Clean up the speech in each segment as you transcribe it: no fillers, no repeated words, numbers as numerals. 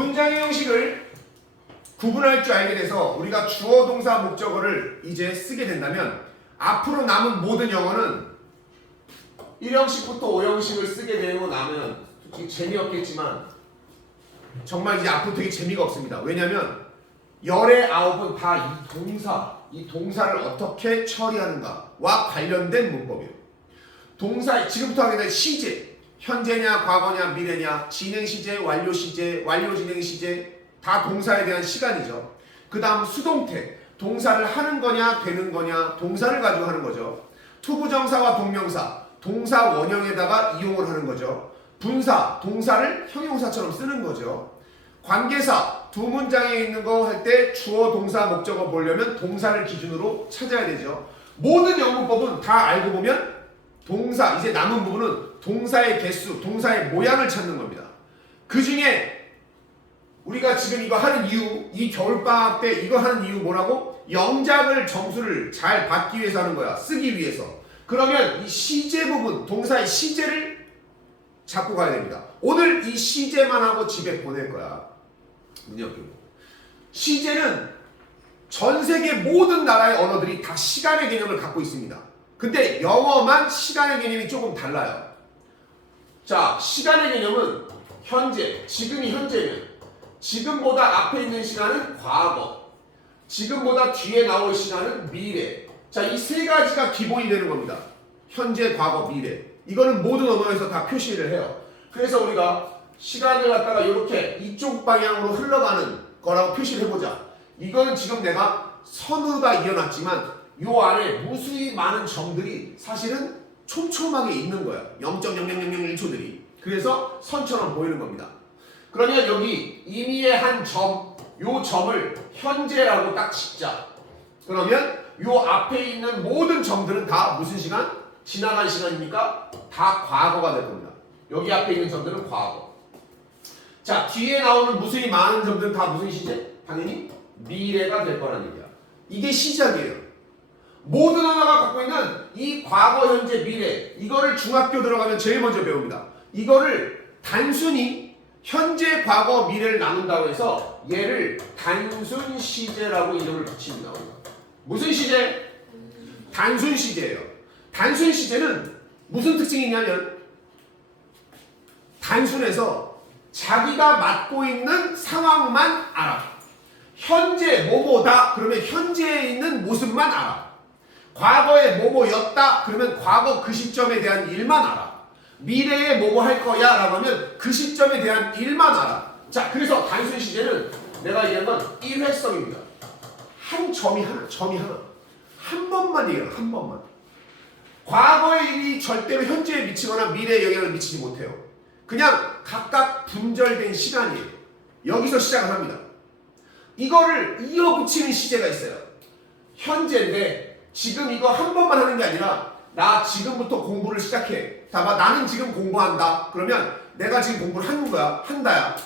문장의 형식을 구분할 줄 알게 돼서 우리가 주어 동사 목적어를 이제 쓰게 된다면 앞으로 남은 모든 영어는 1형식부터 5형식을 쓰게 되고 나면 솔직히 재미없겠지만 정말 이제 앞으로 되게 재미가 없습니다. 왜냐면 열의 9은 다 이 동사를 어떻게 처리하는가와 관련된 문법이에요. 동사 지금부터 하게 될 시제, 현재냐 과거냐 미래냐, 진행 시제, 완료 시제, 완료 진행 시제 다 동사에 대한 시간이죠. 그 다음 수동태, 동사를 하는 거냐 되는 거냐 동사를 가지고 하는 거죠. 투부정사와 동명사, 동사 원형에다가 이용을 하는 거죠. 분사, 동사를 형용사처럼 쓰는 거죠. 관계사, 두 문장에 있는 거 할 때 주어 동사 목적어 보려면 동사를 기준으로 찾아야 되죠. 모든 영문법은 다 알고 보면 동사, 이제 남은 부분은 동사의 개수, 동사의 모양을 찾는 겁니다. 그 중에 우리가 지금 이거 하는 이유, 이 겨울방학 때 이거 하는 이유 뭐라고? 영작을 점수를 잘 받기 위해서 하는 거야. 쓰기 위해서. 그러면 이 시제 부분, 동사의 시제를 잡고 가야 됩니다. 오늘 이 시제만 하고 집에 보낼 거야. 문혁규. 시제는 전 세계 모든 나라의 언어들이 다 시간의 개념을 갖고 있습니다. 근데 영어만 시간의 개념이 조금 달라요. 자, 시간의 개념은 현재, 지금이 현재면 지금보다 앞에 있는 시간은 과거, 지금보다 뒤에 나올 시간은 미래. 자, 이 세 가지가 기본이 되는 겁니다. 현재, 과거, 미래. 이거는 모든 언어에서 다 표시를 해요. 그래서 우리가 시간을 갖다가 이렇게 이쪽 방향으로 흘러가는 거라고 표시를 해보자. 이거는 지금 내가 선으로 이어놨지만 요 안에 무수히 많은 점들이 사실은 촘촘하게 있는 거야. 0.0001초들이. 그래서 선처럼 보이는 겁니다. 그러면 여기 임의의 한 점, 요 점을 현재라고 딱 짚자. 그러면 요 앞에 있는 모든 점들은 다 무슨 시간? 지나간 시간이니까 다 과거가 될 겁니다. 여기 앞에 있는 점들은 과거. 자, 뒤에 나오는 무수히 많은 점들은 다 무슨 시제? 당연히 미래가 될 거란 얘기야. 이게 시작이에요. 모든 언어가 갖고 있는 이 과거, 현재, 미래, 이거를 중학교 들어가면 제일 먼저 배웁니다. 이거를 단순히 현재, 과거, 미래를 나눈다고 해서 얘를 단순 시제라고 이름을 붙입니다. 무슨 시제? 단순 시제예요. 단순 시제는 무슨 특징이 있냐면 단순해서 자기가 맡고 있는 상황만 알아. 현재 뭐뭐다 그러면 현재에 있는 모습만 알아. 과거에 뭐뭐였다 그러면 과거 그 시점에 대한 일만 알아. 미래에 뭐뭐 할 거야 라고 하면 그 시점에 대한 일만 알아. 자, 그래서 단순 시제는 내가 얘기한 건 일회성입니다. 한 점이 하나 한 번만 얘기해요. 한 번만. 과거의 일이 절대로 현재에 미치거나 미래에 영향을 미치지 못해요. 그냥 각각 분절된 시간이에요. 여기서 시작을 합니다. 이거를 이어붙이는 시제가 있어요. 현재인데 지금 이거 한 번만 하는 게 아니라 나 지금부터 공부를 시작해. 봐봐, 나는 지금 공부한다. 그러면 내가 지금 공부를 하는 거야. 한다야.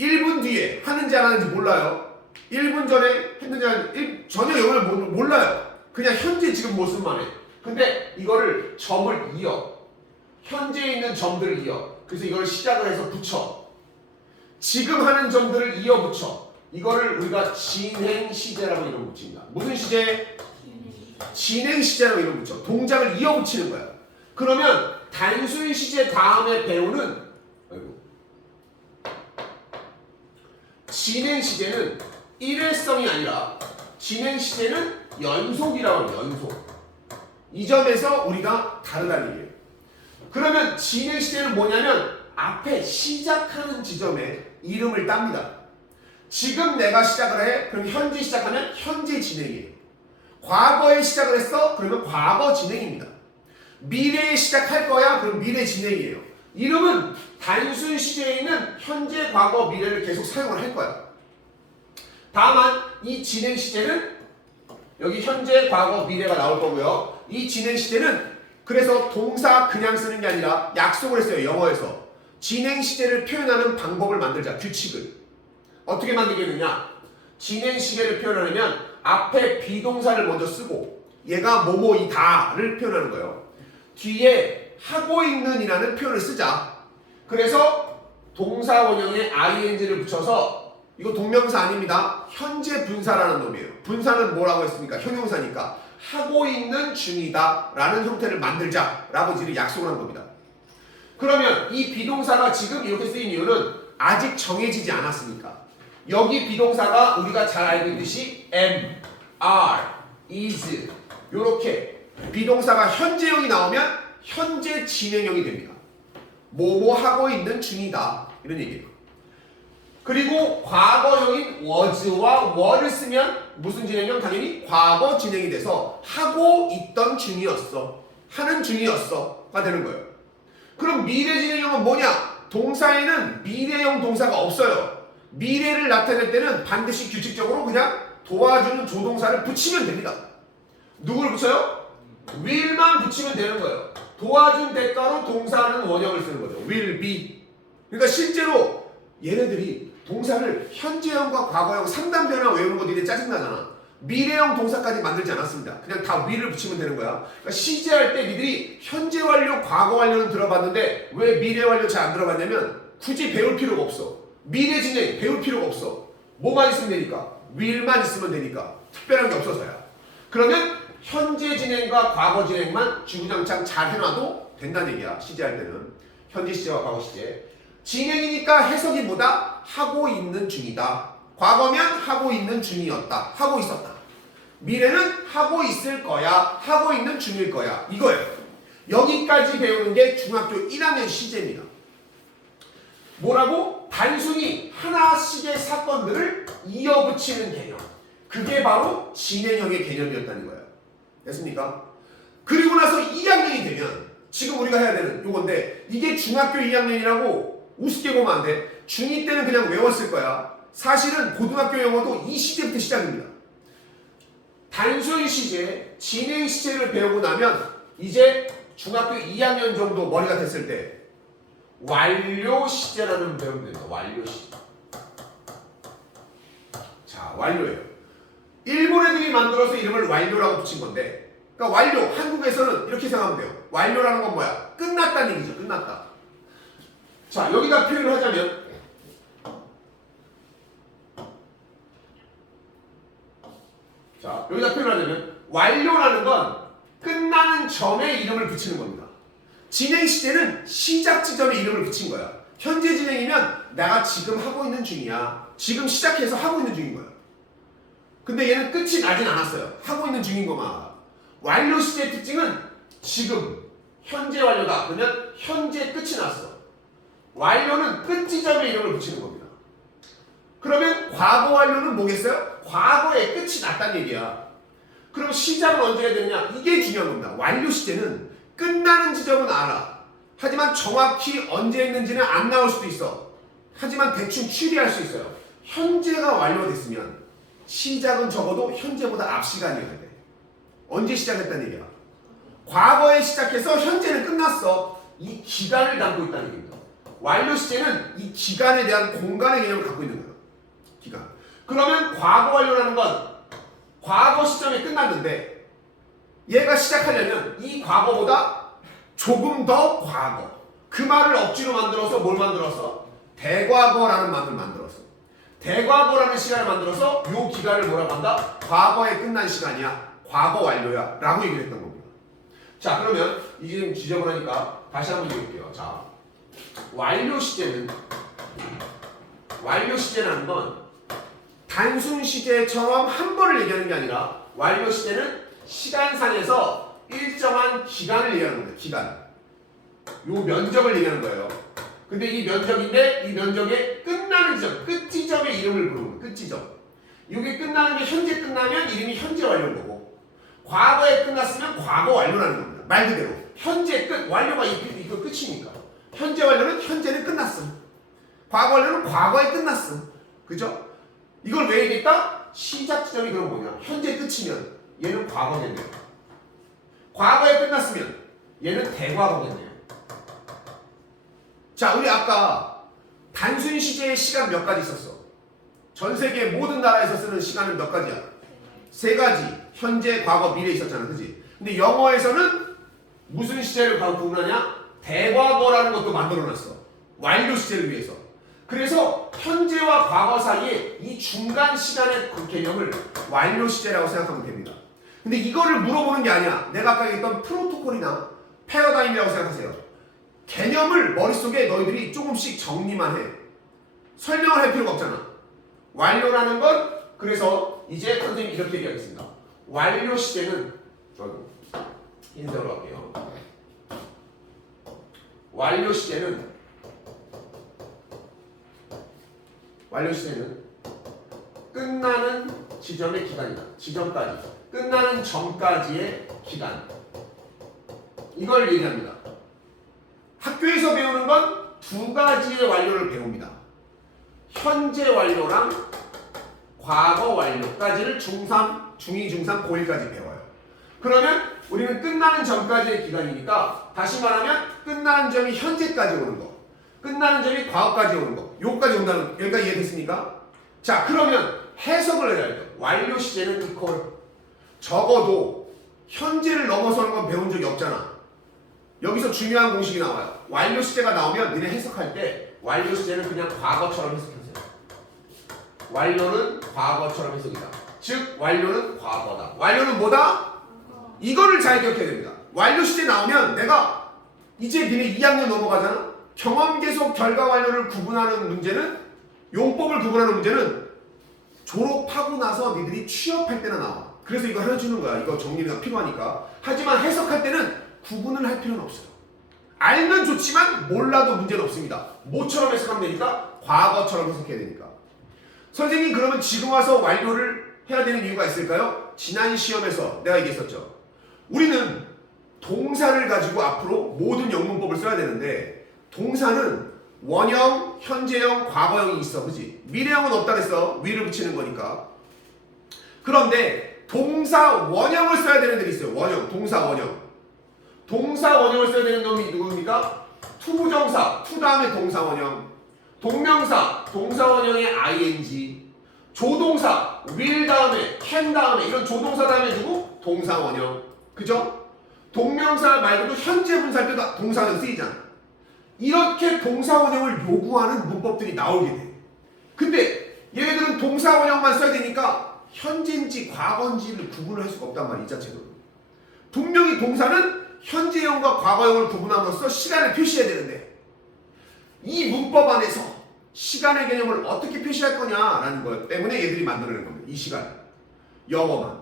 1분 뒤에 하는지 안 하는지 몰라요. 1분 전에 했는지 안 했는지 전혀 영향을 몰라요. 그냥 현재 지금 모습만 해. 근데 이거를 점을 이어. 현재에 있는 점들을 이어. 그래서 이걸 시작을 해서 붙여. 지금 하는 점들을 이어 붙여. 이거를 우리가 진행 시제라고 이름 붙입니다. 무슨 시제? 진행 시제라고 이름 붙여. 동작을 이어 붙이는 거야. 그러면 단순 시제 다음에 배우는 진행 시제는 일회성이 아니라 진행 시제는 연속이라고 해요. 연속. 이 점에서 우리가 다르다는 얘기예요. 그러면 진행 시제는 뭐냐면 앞에 시작하는 지점에 이름을 땁니다. 지금 내가 시작을 해. 그럼 현재 시작하면 현재 진행이에요. 과거에 시작을 했어. 그러면 과거 진행입니다. 미래에 시작할 거야. 그럼 미래 진행이에요. 이름은 단순 시제에 있는 현재, 과거, 미래를 계속 사용을 할 거야. 다만 이 진행 시제는 여기 현재, 과거, 미래가 나올 거고요. 이 진행 시제는 그래서 동사 그냥 쓰는 게 아니라 약속을 했어요. 영어에서. 진행 시제를 표현하는 방법을 만들자. 규칙을. 어떻게 만들겠느냐? 진행 시제를 표현하려면 앞에 비동사를 먼저 쓰고 얘가 뭐뭐이다를 표현하는 거예요. 뒤에 하고 있는 이라는 표현을 쓰자. 그래서 동사 원형에 ing를 붙여서 이거 동명사 아닙니다. 현재 분사라는 놈이에요. 분사는 뭐라고 했습니까? 형용사니까 하고 있는 중이다 라는 형태를 만들자 라고 지금 약속을 한 겁니다. 그러면 이 비동사가 지금 이렇게 쓰인 이유는 아직 정해지지 않았으니까 여기 비동사가 우리가 잘 알고 있듯이 am, are, is 이렇게 비동사가 현재형이 나오면 현재 진행형이 됩니다. 뭐뭐 하고 있는 중이다 이런 얘기예요. 그리고 과거형인 was와 were를 쓰면 무슨 진행형? 당연히 과거 진행이 돼서 하고 있던 중이었어, 하는 중이었어가 되는 거예요. 그럼 미래 진행형은 뭐냐? 동사에는 미래형 동사가 없어요. 미래를 나타낼 때는 반드시 규칙적으로 그냥 도와주는 조동사를 붙이면 됩니다. 누구를 붙여요? will만 붙이면 되는 거예요. 도와준 대가로 동사하는 원형을 쓰는 거죠. will be. 그러니까 실제로 얘네들이 동사를 현재형과 과거형 3단 변화 외우는 거 되게 짜증나잖아. 미래형 동사까지 만들지 않았습니다. 그냥 다 will을 붙이면 되는 거야. 그러니까 시제할 때 니들이 현재 완료, 과거 완료는 들어봤는데 왜 미래 완료 잘 안 들어봤냐면 굳이 배울 필요가 없어. 미래 진행 배울 필요가 없어. 뭐만 있으면 되니까. will만 있으면 되니까. 특별한 게 없어서야. 그러면 현재 진행과 과거 진행만 주구장창 잘 해놔도 된다는 얘기야. 시제할 때는. 현재 시제와 과거 시제. 진행이니까 해석이 뭐다? 하고 있는 중이다. 과거면 하고 있는 중이었다. 하고 있었다. 미래는 하고 있을 거야. 하고 있는 중일 거야. 이거예요. 여기까지 배우는 게 중학교 1학년 시제입니다. 뭐라고? 단순히 하나씩의 사건들을 이어붙이는 개념. 그게 바로 진행형의 개념이었다는 거예요. 됐습니까? 그리고 나서 2학년이 되면 지금 우리가 해야 되는 요건데 이게 중학교 2학년이라고 우습게 보면 안 돼. 중2 때는 그냥 외웠을 거야. 사실은 고등학교 영어도 이 시제부터 시작입니다. 단순 시제, 진행 시제를 배우고 나면 이제 중학교 2학년 정도 머리가 됐을 때 완료 시제라는 배우면 됩니다. 완료 시제. 자, 완료예요. 일본 애들이 만들어서 이름을 완료라고 붙인 건데, 그러니까 완료, 한국에서는 이렇게 생각하면 돼요. 완료라는 건 뭐야? 끝났다는 얘기죠. 끝났다. 자, 여기다 표현을 하자면 여기다 표현하자면 완료라는 건 끝나는 점에 이름을 붙이는 겁니다. 진행 시제는 시작 지점에 이름을 붙인 거야. 현재 진행이면 내가 지금 하고 있는 중이야. 지금 시작해서 하고 있는 중인 거야. 근데 얘는 끝이 나진 않았어요. 하고 있는 중인 거만. 완료 시제의 특징은 지금 현재 완료다. 그러면 현재 끝이 났어. 완료는 끝 지점에 이름을 붙이는 겁니다. 그러면 과거 완료는 뭐겠어요? 과거의 끝이 났다는 얘기야. 그럼 시작은 언제 해야 되느냐? 이게 중요한 겁니다. 완료 시제는 끝나는 지점은 알아. 하지만 정확히 언제 했는지는 안 나올 수도 있어. 하지만 대충 추리할 수 있어요. 현재가 완료됐으면 시작은 적어도 현재보다 앞 시간이어야 돼. 언제 시작했다는 얘기야? 과거에 시작해서 현재는 끝났어. 이 기간을 담고 있다는 얘기입니다. 완료 시제는 이 기간에 대한 공간의 개념을 갖고 있는 거예요. 기간. 그러면 과거 완료라는 건 과거 시점에 끝났는데 얘가 시작하려면 이 과거보다 조금 더 과거. 그 말을 억지로 만들어서 뭘 만들었어? 대과거라는 말을 만들었어. 대과거라는 시간을 만들어서 이 기간을 뭐라고 한다? 과거에 끝난 시간이야. 과거 완료야. 라고 얘기를 했던 겁니다. 자, 그러면 이게 좀 지저분하니까 다시 한번 얘기해볼게요. 자, 완료 시제라는 건 단순 시제처럼 한 번을 얘기하는 게 아니라 완료 시제는 시간상에서 일정한 기간을 얘기하는 거예요. 기간. 요 면적을 얘기하는 거예요. 근데 이 면적인데 이 면적의 끝나는 지점, 끝 지점의 이름을 부르는 거예요. 끝 지점. 이게 끝나는 게 현재 끝나면 이름이 현재 완료인 거고 과거에 끝났으면 과거 완료라는 겁니다. 말 그대로 현재 끝, 완료가 이거 끝이니까 현재 완료는 현재는 끝났음. 과거 완료는 과거에 끝났음. 그죠? 이걸 왜 얘기했다? 시작 지점이 그럼 뭐냐? 현재 끝이면 얘는 과거겠네요. 과거에 끝났으면 얘는 대과거겠네요. 자, 우리 아까 단순 시제의 시간 몇 가지 있었어? 전 세계 모든 나라에서 쓰는 시간은 몇 가지야? 3가지. 현재, 과거, 미래 있었잖아. 그지? 근데 영어에서는 무슨 시제를 바로 구분하냐? 대과거라는 것도 만들어놨어. 완료 시제를 위해서. 그래서 현재와 과거 사이에 이 중간 시간의 그 개념을 완료 시제라고 생각하면 됩니다. 근데 이거를 물어보는 게 아니야. 내가 아까 얘기했던 프로토콜이나 패러다임이라고 생각하세요. 개념을 머릿속에 너희들이 조금씩 정리만 해. 설명을 할 필요가 없잖아. 완료라는 건 그래서 이제 선생님이 이렇게 얘기하겠습니다. 완료 시제는 인쇄로 할게요. 완료 시제는 끝나는 지점의 기간이다. 지점까지. 끝나는 전까지의 기간. 이걸 얘기합니다. 학교에서 배우는 건 두 가지의 완료를 배웁니다. 현재 완료랑 과거 완료까지를 중3, 중2, 중3, 고1까지 배워요. 그러면 우리는 끝나는 전까지의 기간이니까 다시 말하면 끝나는 점이 현재까지 오는 거, 끝나는 점이 과거까지 오는 거, 요거까지 온다는, 여기까지 이해됐습니까? 자, 그러면 해석을 해야 돼요. 완료 시제는 이퀄. 적어도 현재를 넘어서는 건 배운 적이 없잖아. 여기서 중요한 공식이 나와요. 완료 시제가 나오면 너네 해석할 때 완료 시제는 그냥 과거처럼 해석하세요. 완료는 과거처럼 해석이다. 즉 완료는 과거다. 완료는 뭐다? 이거를 잘 기억해야 됩니다. 완료 시제 나오면 내가 이제 니네 2학년 넘어가잖아. 경험 계속 결과 완료를 구분하는 문제는, 용법을 구분하는 문제는 졸업하고 나서 니들이 취업할 때나 나와. 그래서 이거 하나 주는 거야. 이거 정리가 필요하니까. 하지만 해석할 때는 구분을 할 필요는 없어요. 알면 좋지만 몰라도 문제는 없습니다. 뭐처럼 해석하면 되니까? 과거처럼 해석해야 되니까. 선생님 그러면 지금 와서 완료를 해야 되는 이유가 있을까요? 지난 시험에서 내가 얘기했었죠. 우리는 동사를 가지고 앞으로 모든 영문법을 써야 되는데 동사는 원형, 현재형, 과거형이 있어. 그지? 미래형은 없다 그랬어. 위를 붙이는 거니까. 그런데 동사 원형을 써야 되는 애들이 있어요. 원형, 동사 원형. 동사 원형을 써야 되는 놈이 누구입니까? 투부정사, 투 다음에 동사 원형. 동명사, 동사 원형의 ing. 조동사, will 다음에, can 다음에, 이런 조동사 다음에 누구? 동사 원형. 그죠? 동명사 말고도 현재 분사할 때도 동사 원형 쓰이잖아. 이렇게 동사 원형을 요구하는 문법들이 나오게 돼. 근데 얘네들은 동사 원형만 써야 되니까 현재인지 과거인지를 구분을 할 수가 없단 말이야, 이 자체로. 분명히 동사는 현재형과 과거형을 구분함으로써 시간을 표시해야 되는데 이 문법 안에서 시간의 개념을 어떻게 표시할 거냐라는 것 때문에 얘들이 만들어낸 겁니다. 이 시간. 영어만.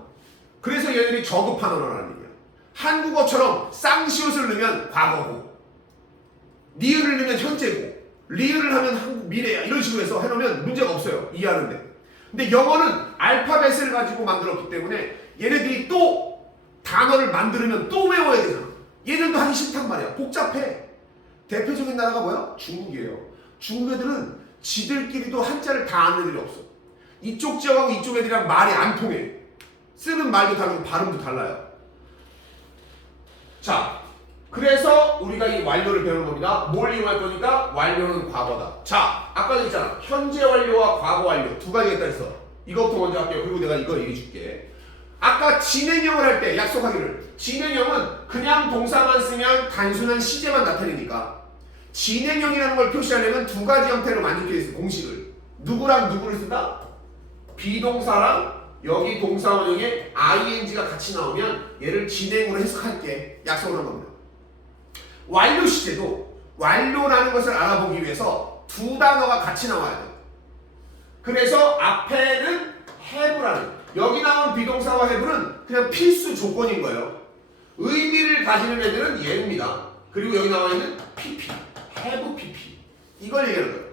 그래서 얘들이 저급한 언어라는 얘기야. 한국어처럼 쌍시옷을 넣으면 과거고 니을을 넣으면 현재고 리을을 하면 미래야. 이런 식으로 해서 해놓으면 문제가 없어요. 이해하는데. 근데 영어는 알파벳을 가지고 만들었기 때문에 얘네들이 또 단어를 만들면 또 외워야 되잖아. 얘들도 하기 싫단 말이야. 복잡해. 대표적인 나라가 뭐야? 중국이에요. 중국 애들은 지들끼리도 한자를 다 아는 애들이 없어. 이쪽 지역하고 이쪽 애들이랑 말이 안 통해. 쓰는 말도 다르고 발음도 달라요. 자, 그래서 우리가 이 완료를 배우는 겁니다. 뭘 이용할 거니까? 완료는 과거다. 자, 아까 얘기했잖아. 현재 완료와 과거 완료 두 가지가 있다 했어. 이것부터 먼저 할게요. 그리고 내가 이거 얘기해 줄게. 아까 진행형을 할 때 약속하기를, 진행형은 그냥 동사만 쓰면 단순한 시제만 나타내니까 진행형이라는 걸 표시하려면 두 가지 형태로 만족해 있어. 공식을. 누구랑 누구를 쓴다? 비동사랑 여기 동사 원형에 ing가 같이 나오면 얘를 진행으로 해석할게. 약속을 한 겁니다. 완료 시제도 완료라는 것을 알아보기 위해서 두 단어가 같이 나와야 돼. 그래서 앞에는 have라는, 여기 나온 비동사와 have는 그냥 필수 조건인 거예요. 의미를 가지는 애들은 얘입니다. 그리고 여기 나와 있는 pp, have pp. 이걸 얘기하는 거예요.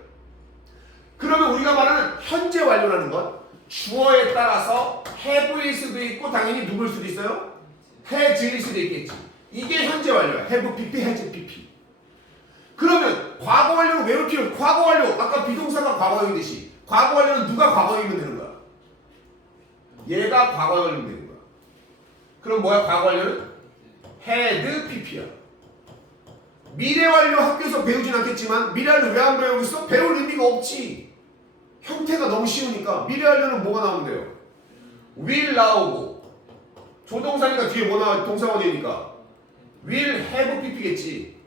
그러면 우리가 말하는 현재 완료라는 건 주어에 따라서 have일 수도 있고 당연히 누구일 수도 있어요? has일 수도 있겠지. 이게 현재 완료야. have pp, has pp. 그러면 과거 완료는 왜 이렇게, 과거 완료 아까 비동사가 과거형이듯이 과거 완료는 누가 과거형이면 되는 거야? 얘가 과거형이면 되는 거야. 그럼 뭐야 과거 완료는? had pp야. 미래 완료 학교에서 배우진 않겠지만 미래 완료 왜 안 배우고 있어? 배울 의미가 없지. 형태가 너무 쉬우니까. 미래 완료는 뭐가 나오면 돼요? will 나오고, 조동사니까 뒤에 뭐 나와? 동사가 되니까 will have pp겠지.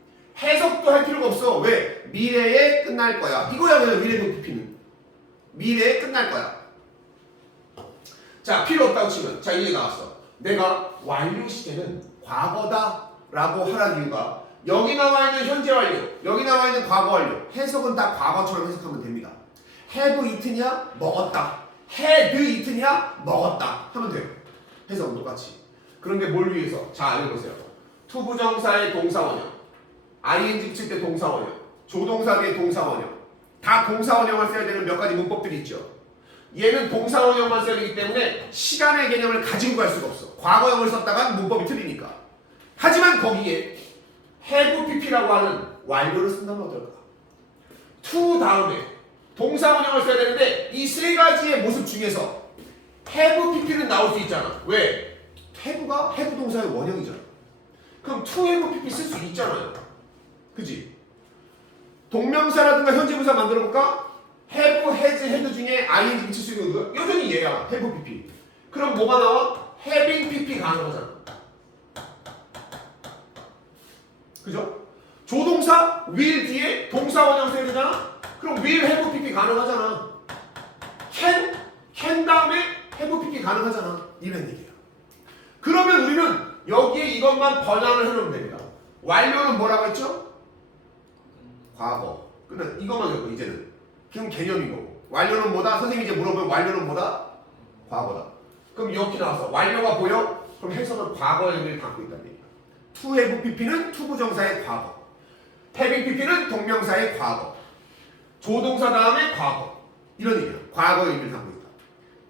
해석도 할 필요가 없어. 왜? 미래에 끝날 거야. 이거야 그냥 미래 PP는. 미래에 끝날 거야. 자, 필요 없다고 치면 자, 이게 나왔어. 내가 완료 시제는 과거다 라고 하라는 이유가 여기 나와 있는 현재 완료, 여기 나와 있는 과거 완료, 해석은 다 과거처럼 해석하면 됩니다. have eaten이야? 먹었다. had eaten이야? 먹었다 하면 돼요. 해석은 똑같이. 그런데 뭘 위해서? 자, 읽어보세요. 투부정사의 동사원형, ing 붙일 때 동사원형, 조동사 뒤에 동사원형, 다 동사원형을 써야 되는 몇 가지 문법들이 있죠. 얘는 동사원형만 써야 되기 때문에 시간의 개념을 가지고 갈 수가 없어. 과거형을 썼다간 문법이 틀리니까. 하지만 거기에 have pp라고 하는 완료를 쓴다면 어떨까? to 다음에 동사원형을 써야 되는데 이 세 가지의 모습 중에서 have pp는 나올 수 있잖아. 왜? have가 have 동사의 원형이잖아. 그럼 to have pp 쓸 수 있잖아요. 그지? 동명사라든가 현재분사 만들어볼까? have, has, had 중에 ing 붙일 수 있는 거 여전히 얘야. have pp. 그럼 뭐가 나와? having pp 가능하잖아. 그죠? 조동사 will 뒤에 동사 원형 써야 되잖아? 그럼 will have pp 가능하잖아. can 다음에 have pp 가능하잖아. 이런 얘기야. 그러면 우리는 여기에 이것만 번안을 해놓으면 됩니다. 완료는 뭐라고 했죠? 과거. 끝난 이것만 겪고 이제는. 그냥 개념인 거고. 완료는 뭐다? 선생님이 이제 물어보면 완료는 뭐다? 과거다. 그럼 이렇게 나와서 완료가 보여? 그럼 해석은 과거의 의미를 담고 있다는 얘기야. to have pp는 투부정사의 과거. having pp는 동명사의 과거. 조동사 다음에 과거. 이런 얘기야. 과거의 의미를 담고 있다.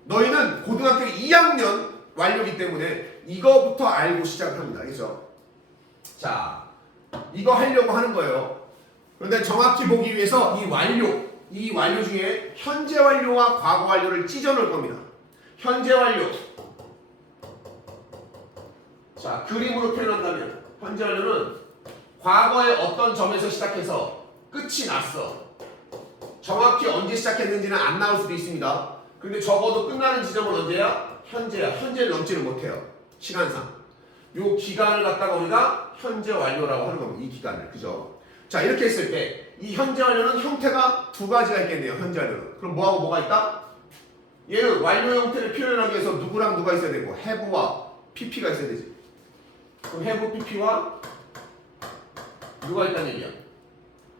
너희는 고등학교 2학년 완료이기 때문에 이거부터 알고 시작을 합니다. 그렇죠? 자, 이거 하려고 하는 거예요. 그런데 정확히 보기 위해서 이 완료 중에 현재 완료와 과거 완료를 찢어 놓을 겁니다. 현재 완료. 자, 그림으로 표현한다면 현재 완료는 과거의 어떤 점에서 시작해서 끝이 났어. 정확히 언제 시작했는지는 안 나올 수도 있습니다. 근데 적어도 끝나는 지점은 언제야? 현재야. 현재를 넘지를 못해요. 시간상. 요 기간을 갖다가 우리가 현재 완료라고 하는 겁니다. 이 기간을. 그죠? 자, 이렇게 했을 때 이 현재 완료는 형태가 두 가지가 있겠네요. 현재 완료는. 그럼 뭐하고 뭐가 있다? 얘는 완료 형태를 표현하기 위해서 누구랑 누가 있어야 되고 have와 pp가 있어야 되지. 그럼 have pp와 누가 있다는 얘기야?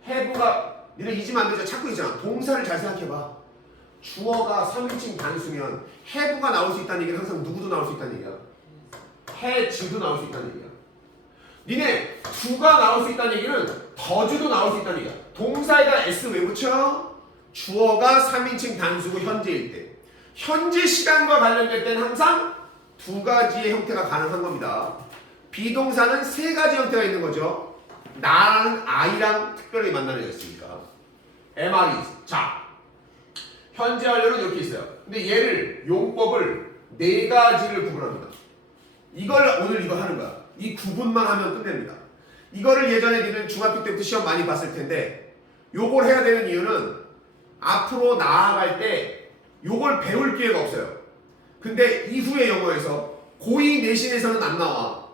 have가 니네 잊으면 안 되죠. 자꾸 있잖아. 동사를 잘 생각해봐. 주어가 3인칭 단수면 have가 나올 수 있다는 얘기는 항상 누구도 나올 수 있다는 얘기야. has도 나올 수 있다는 얘기야. 니네 do가 나올 수 있다는 얘기는 do도 나올 수 있다는 얘기야. 동사에다 s 왜 붙여? 주어가 3인칭 단수고 현재일 때. 현재 시간과 관련될 때는 항상 두 가지의 형태가 가능한 겁니다. 비동사는 세 가지 형태가 있는 거죠. 나랑 I랑 특별히 만나는 게 있으니까. MRE. 자, 현재 완료는 이렇게 있어요. 근데 얘를 용법을 네 가지를 구분합니다. 이걸 오늘 이거 하는 거야. 이 구분만 하면 끝냅니다. 이거를 예전에 니는 중학교 때부터 시험 많이 봤을 텐데 요걸 해야 되는 이유는 앞으로 나아갈 때 요걸 배울 기회가 없어요. 근데 이후의 영어에서 고2 내신에서는 안 나와.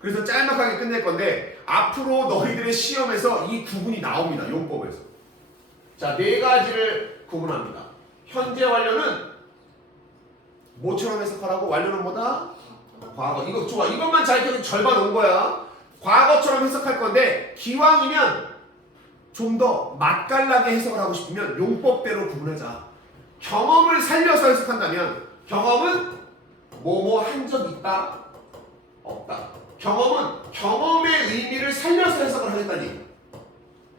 그래서 짤막하게 끝낼 건데 앞으로 너희들의 시험에서 이 구분이 나옵니다. 용법에서. 자, 네 가지를 구분합니다. 현재 완료는 뭐처럼 해석하라고? 완료는 뭐다? 과거. 이거 좋아. 이것만 잘 기억해. 절반 온 거야. 과거처럼 해석할 건데 기왕이면 좀 더 맛깔나게 해석을 하고 싶으면 용법대로 구분하자. 경험을 살려서 해석한다면 경험은 뭐뭐 한 적 있다? 없다. 경험은 경험의 의미를 살려서 해석을 하겠다는 얘기.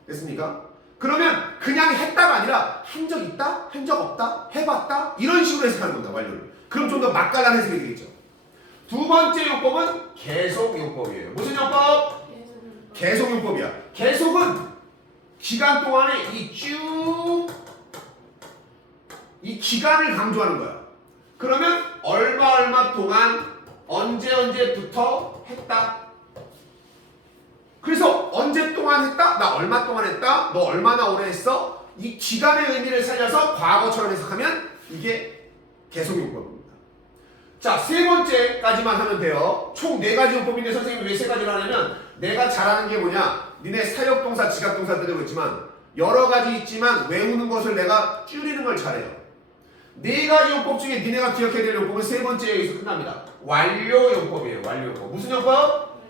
됐습니까? 그러면 그냥 했다가 아니라 한 적 있다? 한 적 없다? 해봤다? 이런 식으로 해석하는 겁니다. 완료를. 그럼 좀 더 맛깔난 해석이 되겠죠. 두 번째 용법은 계속 용법이에요. 무슨 용법? 계속 용법이야. 계속은 기간 동안에 이 기간을 강조하는 거야. 그러면 얼마 동안 언제부터 했다. 그래서 언제 동안 했다? 나 얼마 동안 했다? 너 얼마나 오래 했어? 이 기간의 의미를 살려서 과거처럼 해석하면 이게 계속 용법입니다. 자, 세 번째까지만 하면 돼요. 총 네 가지 용법인데 선생님이 왜 세 가지를 하냐면 내가 잘하는 게 뭐냐? 니네 사역동사, 지각동사 들으고 있지만 여러 가지 있지만 외우는 것을 내가 줄이는 걸 잘해요. 네 가지 용법 중에 니네가 기억해야 될 용법은 세 번째 여기서 끝납니다. 완료 용법이에요. 완료 용법. 무슨 용법?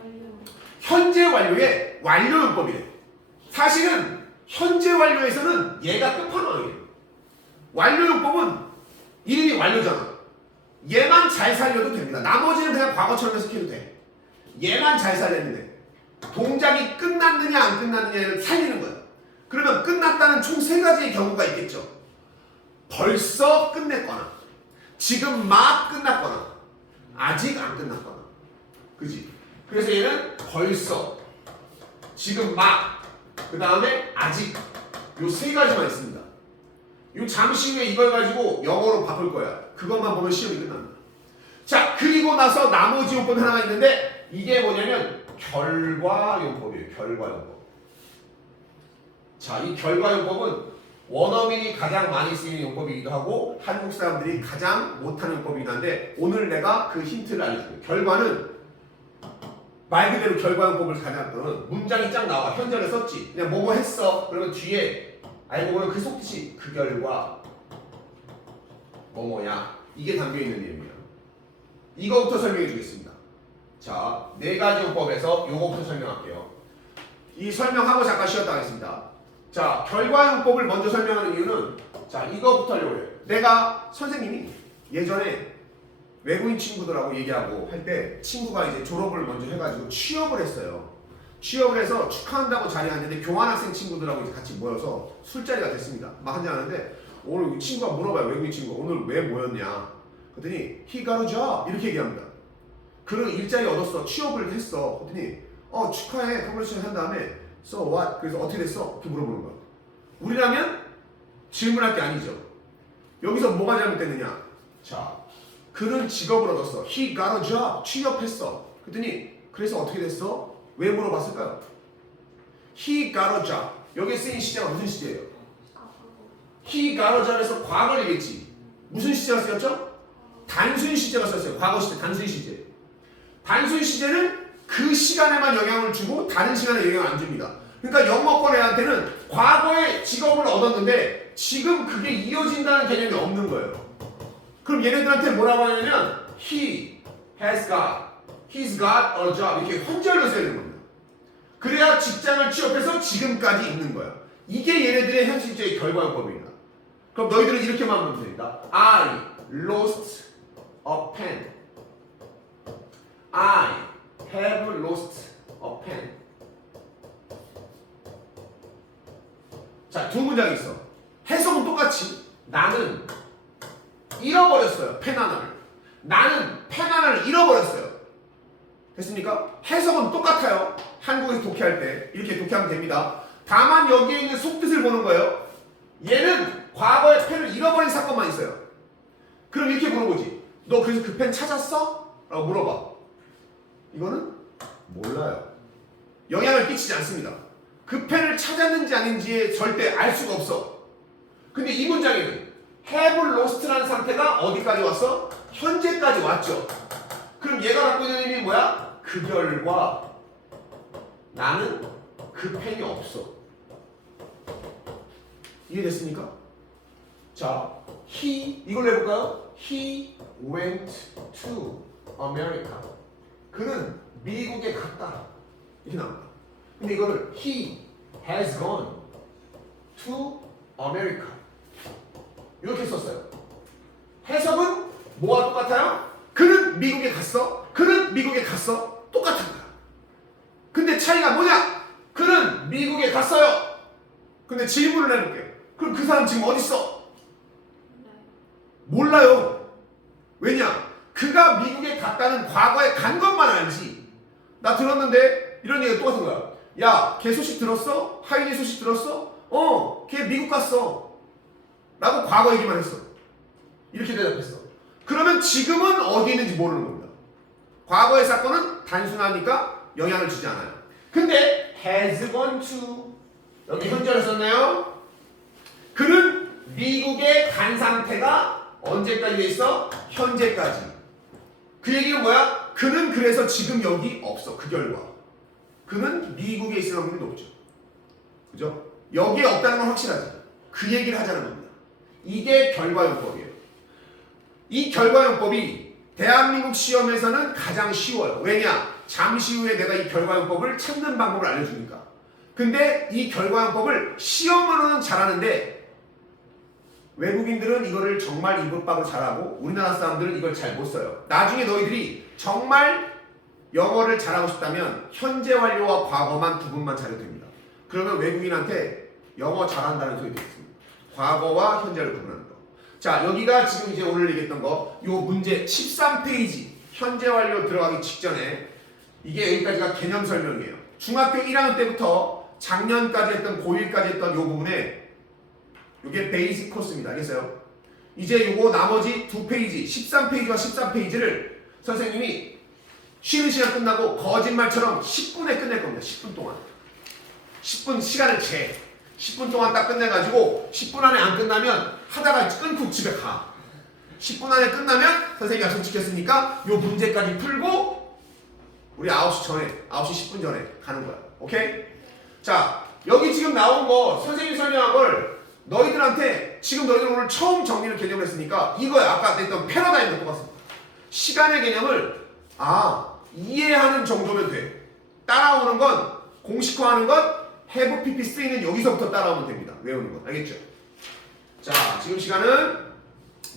현재 완료의 완료 용법이에요. 사실은 현재 완료에서는 얘가 끝판왕이에요. 완료 용법은 이름이 완료잖아. 얘만 잘 살려도 됩니다. 나머지는 그냥 과거처럼 해석해도 돼. 얘만 잘 살리면 돼. 동작이 끝났느냐 안 끝났느냐를 살리는 거야. 그러면 끝났다는 총 세 가지의 경우가 있겠죠. 벌써 끝냈거나, 지금 막 끝났거나, 아직 안 끝났거나. 그지? 그래서 얘는 벌써, 지금 막, 그 다음에 아직, 요 세 가지만 있습니다. 요 잠시 후에 이걸 가지고 영어로 바꿀 거야. 그것만 보면 시험이 끝납니다. 자, 그리고 나서 나머지 용법 하나가 있는데 이게 뭐냐면 결과용법이에요. 결과용법. 자, 이 결과용법은 원어민이 가장 많이 쓰이는 용법이기도 하고 한국 사람들이 가장 못하는 용법이긴 한데 오늘 내가 그 힌트를 알려줄게요. 결과는 말 그대로 결과용법을 가장 문장이 쫙 나와. 현재를 썼지. 그냥 뭐뭐 했어. 그러면 뒤에 알고 보면 그 속뜻이 그 결과 뭐뭐야. 이게 담겨있는 내용이야. 이거부터 설명해 주겠습니다. 자, 네 가지 용법에서 요거부터 설명할게요. 이 설명하고 잠깐 쉬었다 하겠습니다. 자, 결과용법을 먼저 설명하는 이유는 자, 이거부터 하려고 해요. 내가 선생님이 예전에 외국인 친구들하고 얘기하고 할 때 친구가 이제 졸업을 먼저 해가지고 취업을 했어요. 취업을 해서 축하한다고 자리에 앉는데 교환학생 친구들하고 이제 같이 모여서 술자리가 됐습니다. 막 한잔하는데 오늘 친구가 물어봐요. 외국인 친구가 오늘 왜 모였냐. 그랬더니 he got a job 이렇게 얘기합니다. 그런 일자리 얻었어. 취업을 했어. 그랬더니 축하해. 컨그레이션 한 다음에 so what? 그래서 어떻게 됐어? 이렇게 물어보는 거야. 우리라면 질문할 게 아니죠. 여기서 뭐가 잘못됐느냐. 자, 그는 직업을 얻었어. he got a job. 취업했어. 그랬더니 그래서 어떻게 됐어? 왜 물어봤을까요? he got a job. 여기에 쓰인 시제가 무슨 시제예요? he got a job에서 과거를 얘기했지. 무슨 시제가 쓰였죠? 단순 시제가 썼어요. 과거 시제, 단순 시제. 단순 시제는 그 시간에만 영향을 주고 다른 시간에 영향을 안 줍니다. 그러니까 영어권 애한테는 과거에 직업을 얻었는데 지금 그게 이어진다는 개념이 없는 거예요. 그럼 얘네들한테 뭐라고 하냐면 he has got, he's got a job 이렇게 혼절로 써야 되는 겁니다. 그래야 직장을 취업해서 지금까지 있는 거야. 이게 얘네들의 현실적인 결과용법입니다. 그럼 너희들은 이렇게만 하면 됩니다. I lost a pen. I have lost a pen. 자, 두 문장이 있어. 해석은 똑같이 나는 잃어버렸어요. 펜 하나를. 나는 펜 하나를 잃어버렸어요. 됐습니까? 해석은 똑같아요. 한국에서 독해할 때 이렇게 독해하면 됩니다. 다만 여기에 있는 속뜻을 보는 거예요. 얘는 과거에 펜을 잃어버린 사건만 있어요. 그럼 이렇게 물어보지. 너 그래서 그 펜 찾았어? 라고 물어봐. 이거는 몰라요. 영향을 끼치지 않습니다. 그 펜을 찾았는지 아닌지에 절대 알 수가 없어. 근데 이 문장에는 have lost라는 상태가 어디까지 왔어? 현재까지 왔죠. 그럼 얘가 갖고 있는 의미 뭐야? 그 결과 나는 그 펜이 없어. 이해됐습니까? 자, he 이걸로 해볼까요? He went to America. 그는 미국에 갔다. 이렇게 나옵니다. 근데 이거를 he has gone to America 이렇게 썼어요. 해석은 뭐와 똑같아요? 그는 미국에 갔어. 그는 미국에 갔어. 똑같은 거야. 근데 차이가 뭐냐? 그는 미국에 갔어요. 근데 질문을 해볼게. 그럼 그 사람 지금 어디 있어? 몰라요. 왜냐? 그가 미국에 갔다는 과거에 간 것만 알지. 나 들었는데 이런 얘기가 똑같은 거야. 야, 걔 소식 들었어? 하인이 소식 들었어? 걔 미국 갔어. 라고 과거 얘기만 했어. 이렇게 대답했어. 그러면 지금은 어디 있는지 모르는 겁니다. 과거의 사건은 단순하니까 영향을 주지 않아요. 근데 has gone to 여기 현재를 썼나요? 그는 미국에 간 상태가 언제까지 돼 있어? 현재까지. 그 얘기는 뭐야? 그는 그래서 지금 여기 없어. 그 결과. 그는 미국에 있을 확률이 높죠. 그죠? 여기에 없다는 건 확실하죠. 그 얘기를 하자는 겁니다. 이게 결과용법이에요. 이 결과용법이 대한민국 시험에서는 가장 쉬워요. 왜냐? 잠시 후에 내가 이 결과용법을 찾는 방법을 알려주니까. 근데 이 결과용법을 시험으로는 잘하는데 외국인들은 이거를 정말 이것박으로 잘하고 우리나라 사람들은 이걸 잘 못 써요. 나중에 너희들이 정말 영어를 잘하고 싶다면 현재 완료와 과거만 구분만 잘해도 됩니다. 그러면 외국인한테 영어 잘한다는 소리 듣습니다. 과거와 현재를 구분하는 거. 자, 여기가 지금 이제 오늘 얘기했던 거, 요 문제 13페이지 현재 완료 들어가기 직전에 이게 여기까지가 개념 설명이에요. 중학교 1학년 때부터 작년까지 했던 고1까지 했던 요 부분에 이게 베이직 코스입니다. 알겠어요? 이제 요거 나머지 두 페이지 13페이지와 14페이지를 선생님이 쉬는 시간 끝나고 거짓말처럼 10분에 끝낼 겁니다. 10분 동안. 10분 시간을 재. 10분 동안 딱 끝내가지고 10분 안에 안 끝나면 하다가 끊고 집에 가. 10분 안에 끝나면 선생님이 약속 지켰으니까 요 문제까지 풀고 우리 9시 전에 9시 10분 전에 가는 거야. 오케이? 자, 여기 지금 나온 거 선생님이 설명한 걸 너희들한테 지금 너희들 오늘 처음 정리를 개념을 했으니까 이거야. 아까 냈던 패러다임과 똑같습니다. 시간의 개념을 이해하는 정도면 돼. 따라오는 건 공식화하는 건 have pp 쓰이는 여기서부터 따라오면 됩니다. 외우는 건. 알겠죠? 자, 지금 시간은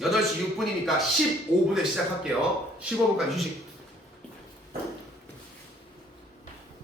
8시 6분이니까 15분에 시작할게요. 15분까지 휴식.